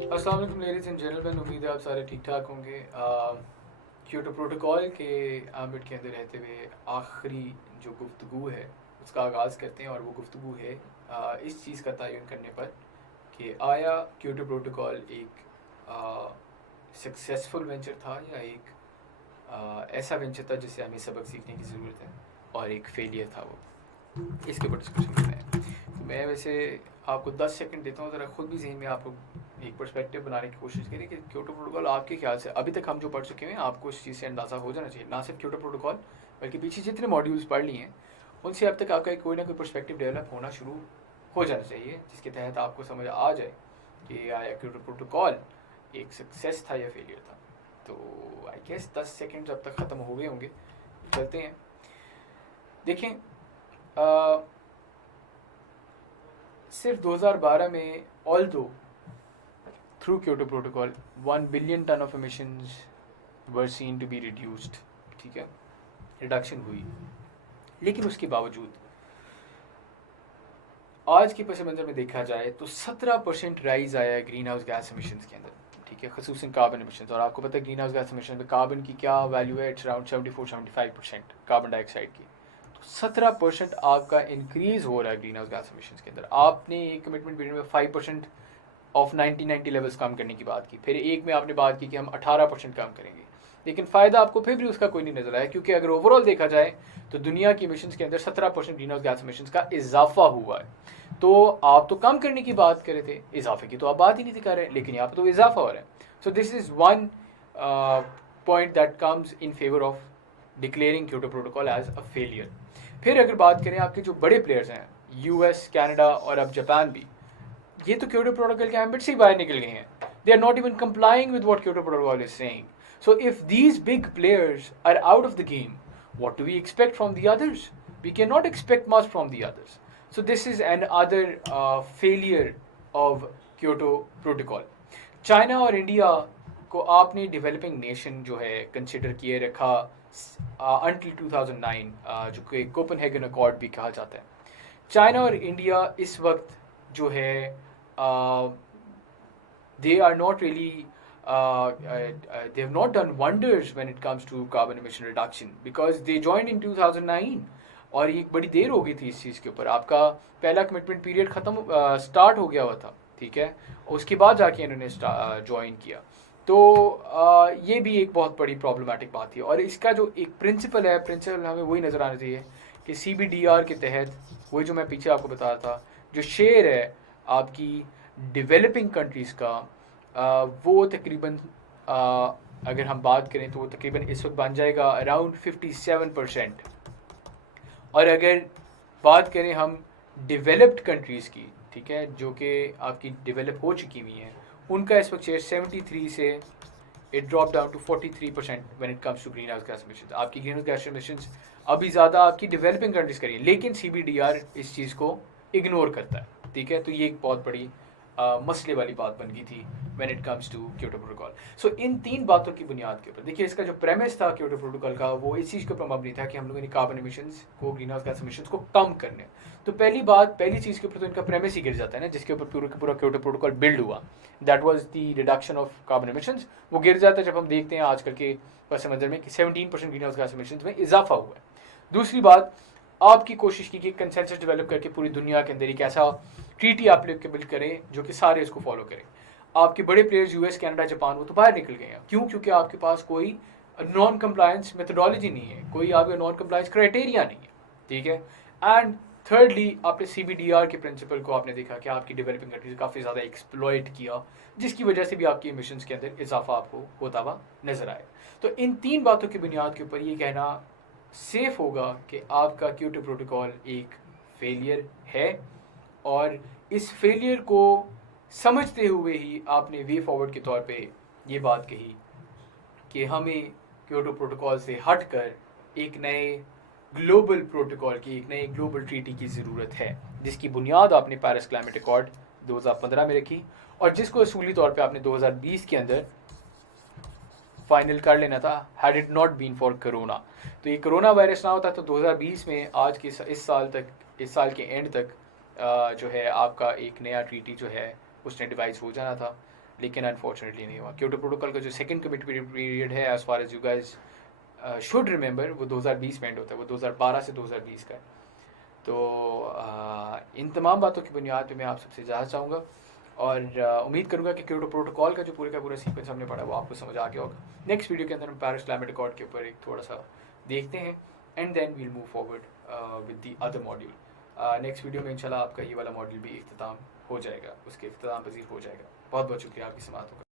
अस्सलाम वालेकुम ladies and gentleman, उम्मीद है आप सारे ठीक ठाक होंगे। क्योटो प्रोटोकॉल के आमिट के अंदर रहते हुए आखिरी जो गुफ्तगू है उसका आगाज़ करते हैं, और वो गुफ्तगू है इस चीज़ का तयन करने पर कि आया क्योटो प्रोटोकॉल एक सक्सेसफुल वेंचर था या एक ऐसा वेंचर था जिससे हमें सबक सीखने की ज़रूरत है, और एक फेलियर था वो। इसके ऊपर डिस्कशन करना है। तो मैं वैसे आपको 10 सेकंड देता हूँ, ज़रा खुद भी जहन में आप लोग एक पर्सपेक्टिव बनाने की कोशिश करें कि क्योटो प्रोटोकॉल आपके ख्याल से अभी तक हम जो पढ़ चुके हैं आपको इस चीज़ से अंदाज़ा हो जाना चाहिए। ना सिर्फ क्योटो प्रोटोकॉल बल्कि पीछे जितने मॉड्यूल्स पढ़ लिए हैं उनसे अब तक आपका कोई ना कोई पर्सपेक्टिव डेवलप होना शुरू हो जाना चाहिए, जिसके तहत आपको समझ आ जाए कि आया क्योटो प्रोटोकॉल एक सक्सेस था या फेलियर था। तो आई गेस 10 सेकेंड्स अब तक ख़त्म हो गए होंगे, चलते हैं। देखें, सिर्फ 2012 में although through Kyoto protocol 1 billion tonne of emissions were seen to be reduced, ठीक है, रिडक्शन हुई, लेकिन उसके बावजूद आज के पस मंज़र में देखा जाए तो 17% राइज आया है ग्रीन हाउस गैस emissions के अंदर, ठीक है, खसूसन कार्बन emissions। और आपको पता है ग्रीन हाउस गैस emissions में कार्बन की क्या वैल्यू है, इट्स अराउंड 74-75% कार्बन डाइऑक्साइड की। 17% आपका इंक्रीज हो रहा है ग्रीन हाउस गैस emissions के अंदर। आपने एक कमिटमेंट पीरियड में 5% ऑफ 1990 लेवल्स कम करने की बात की, फिर एक में आपने बात की कि हम 18% कम करेंगे, लेकिन फ़ायदा आपको फिर भी उसका कोई नहीं नज़र आया, क्योंकि अगर ओवरऑल देखा जाए तो दुनिया की emissions के अंदर 17% ग्रीन हाउस गैस emissions का इजाफा हुआ है। तो आप तो कम करने की बात कर रहे थे, इजाफे की तो आप बात ही नहीं कर रहे, लेकिन यहाँ पर तो इजाफा हो रहा है। So this is one point that comes in favour of declaring Kyoto protocol as a failure. फिर अगर बात करें आपके जो बड़े प्लेयर्स हैं, यूएस, कनाडा और अब जापान भी, ये तो क्योटो प्रोटोकॉल के एम्बिट से ही बाहर निकल गए हैं। They are not even complying with what Kyoto protocol is saying. So if these big players are out of the game, what do we expect from the others? We cannot expect much from the others. So this is another failure of Kyoto Protocol. China और India को आपने developing nation जो है consider किए रखा until 2009, जो कि Copenhagen accord भी कहा जाता है। चाइना और इंडिया इस वक्त जो है they are not really they have not done wonders when it comes to carbon emission reduction because they joined in 2009, और ये बड़ी देर हो गई थी इस चीज़ के ऊपर। आपका पहला कमिटमेंट पीरियड ख़त्म स्टार्ट हो गया हुआ था, ठीक है, उसके बाद जाके इन्होंने ज्वाइन किया। तो ये भी एक बहुत बड़ी प्रॉब्लमेटिक बात थी, और इसका जो एक प्रिंसिपल है, प्रिंसिपल हमें वही नज़र आना चाहिए कि CBDR के तहत वही जो मैं पीछे आपको बता रहा था, जो शेयर है आपकी डेवलपिंग कंट्रीज़ का, वो तकरीबन अगर हम बात करें तो वो तकरीबन इस वक्त बन जाएगा अराउंड 57%। और अगर बात करें हम डेवलप्ड कंट्रीज़ की, ठीक है, जो कि आपकी डेवलप हो चुकी हुई हैं, उनका इस वक्त शेयर 73 से it drop down to 43% when it comes to greenhouse gas emissions। आपकी ग्रीन हाउस गैस emissions अभी ज़्यादा आपकी डेवलपिंग कंट्रीज़ करिए, लेकिन CBDR इस चीज़ को इग्नोर करता है, ठीक है। तो ये एक बहुत बड़ी मसले वाली बात बन गई थी when it comes to Kyoto protocol. So इन तीन बातों की बुनियाद के ऊपर देखिए, इसका जो प्रेमिस था क्योटो प्रोटोकॉल का, वो इस चीज़ के ऊपर मबनी था कि हम लोगों ने कार्बन emissions को, ग्रीन हाउस गैस emissions को कम करने। तो पहली चीज़ के ऊपर तो इनका प्रेमिस ही गिर जाता है ना, जिसके ऊपर पूरा का पूरा क्योटो प्रोटोकॉल बिल्ड हुआ, that was the reduction of carbon emissions। वो गिर जाता है जब हम देखते हैं आजकल के पस मंजर में कि 17% ग्रीन हाउस गैस emissions में इजाफा हुआ है। दूसरी बात, आपकी कोशिश की कि कंसेंसस डेवलप करके पूरी दुनिया के अंदर एक ऐसा ट्रीटी एप्लीकेबल करें जो कि सारे इसको फॉलो करें। आपके बड़े प्लेयर्स यूएस, कनाडा, जापान, वो तो बाहर निकल गए हैं। क्यों? क्योंकि आपके पास कोई नॉन कंप्लायंस मेथडोलॉजी नहीं है, कोई आपका नॉन कंप्लायंस क्राइटेरिया नहीं है, ठीक है। एंड थर्डली, आपने CBDR के प्रिंसिपल को आपने देखा कि आपकी डेवलपिंग कंट्रीज काफ़ी ज़्यादा एक्सप्लॉइट किया, जिसकी वजह से भी आपकी एमिशंस के अंदर इजाफा आपको होता हुआ नजर आए। तो इन तीन बातों की बुनियाद के ऊपर ये कहना सेफ होगा कि आपका क्योटो प्रोटोकॉल एक फेलियर है, और इस फेलियर को समझते हुए ही आपने वे फॉरवर्ड के तौर पे ये बात कही कि हमें क्योटो प्रोटोकॉल से हटकर एक नए ग्लोबल प्रोटोकॉल की, एक नए ग्लोबल ट्रीटी की ज़रूरत है, जिसकी बुनियाद आपने पेरिस क्लाइमेट अकॉर्ड 2015 में रखी, और जिसको असूली तौर पे आपने 2020 के अंदर फाइनल कर लेना था, had it not been for corona. तो ये कोरोना वायरस ना होता तो 2020 में आज के इस साल तक, इस साल के एंड तक जो है आपका एक नया ट्रीटी जो है उसने डिवाइस हो जाना था। लेकिन अनफॉर्चुनेटली नहीं हुआ। क्योटो प्रोटोकॉल का जो सेकंड कमिटमेंट पीरियड है, as far as you guys should remember, वो 2020 में एंड होता है, वो 2012 से 2020 का है। तो इन तमाम बातों की बुनियाद पे मैं आप सबसे इजाज़त चाहूँगा और उम्मीद करूँगा कि क्योटो प्रोटोकॉल का जो पूरे का पूरा सीक्वेंस हमने पढ़ा वो आपको समझ आ गया होगा। नेक्स्ट वीडियो के अंदर हम पेरिस क्लाइमेट अकॉर्ड के ऊपर एक थोड़ा सा देखते हैं and then we'll move forward with the other module. Next video में इंशाल्लाह आपका ये वाला मॉड्यूल भी इख्तिताम हो जाएगा, उसके इख्तिताम पजीर हो जाएगा। बहुत बहुत शुक्रिया आपकी समाअत का।